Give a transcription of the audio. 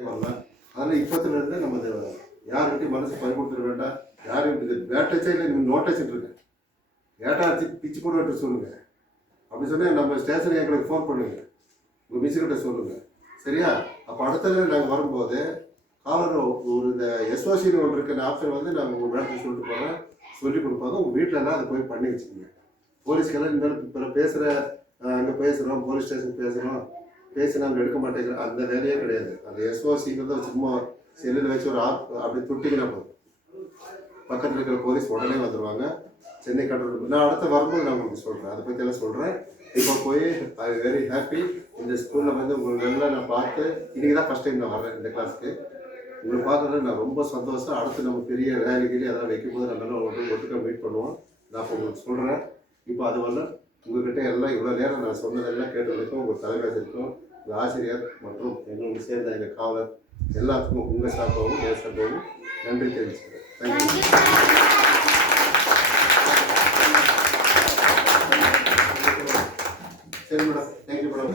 வரலாம். அதனால் இப்போத்துலேருந்து நம்ம யாருக்கிட்டையும் மனசு பறி கொடுத்துட வேண்டாம். யாரும் இது வேட்டச்சே இல்லை, நீங்கள் நோட்டச்சிட்டு இருக்கேன் ஏட்டாச்சு பிச்சு போட்டு சொல்லுங்கள். அப்படி சொன்னால் நம்ம ஸ்டேஷனுக்கு எங்களுக்கு ஃபோன் பண்ணுங்கள், உங்கள் மிஸ்ஸுக்கிட்ட சொல்லுங்கள். சரியா? அப்போ அடுத்தது நாங்கள் வரும்போது காலர் ஒரு இந்த எஸ்ஓசின்னு ஒன்று இருக்கிற ஆப்ஷன் வந்து நாங்கள் உங்கள் மேடத்துக்கு சொல்லிட்டு போகிறேன், சொல்லி கொடுப்பாங்க. உங்கள் வீட்டிலலாம் அதை போய் பண்ணி வச்சுக்கோங்க. போலீஸ்க்கெல்லாம் இந்த இப்போ பேசுகிற அங்கே பேசுகிறோம், போலீஸ் ஸ்டேஷன் பேசுகிறோம், பேசி நாங்கள் எடுக்க மாட்டேங்கிறோம், அந்த வேலையே கிடையாது. அந்த எஸ்ஓசிங்கிறத சும்மா செல்லில் வச்சு ஒரு ஆப் அப்படி துட்டிங்கன்னா போதும், பக்கத்தில் இருக்கிற போலீஸ் உடனே வந்துடுவாங்க. சென்னை கண்ட்ரோல் நான் அடுத்த வரும்போது நான் உங்களுக்கு சொல்கிறேன், அதை பற்றியெல்லாம் சொல்கிறேன். இப்போ போய் ஐ வெரி ஹாப்பி. இந்த ஸ்கூலில் வந்து உங்களுக்கு நல்லா நான் பார்த்து இன்றைக்கி தான் ஃபஸ்ட் டைம் நான் வரேன் இந்த கிளாஸுக்கு. உங்களை பார்க்குறது நான் ரொம்ப சந்தோஷம். அடுத்து நம்ம பெரிய ரேலிகளி அதெல்லாம் வைக்கும்போது நம்ம ஒட்டுக்க மீட் பண்ணுவோம். நான் இப்போ உங்களுக்கு சொல்கிறேன். இப்போ அது வரல உங்கள்கிட்ட எல்லாம் இவ்வளோ நேரம் நான் சொன்னதெல்லாம் கேட்டதுக்கும் உங்கள் தலைமையாசிரிக்கும் உங்கள் ஆசிரியர் மற்றும் எங்களுக்கு சேர்ந்த எங்கள் காவலர் எல்லாத்துக்கும் உங்கள் சார்பாகவும் என் சார்பாகவும் நன்றி தெரிவிச்சுக்கிறேன். தேங்க்யூ. சரி மேடம், தேங்க்யூ மேடம்.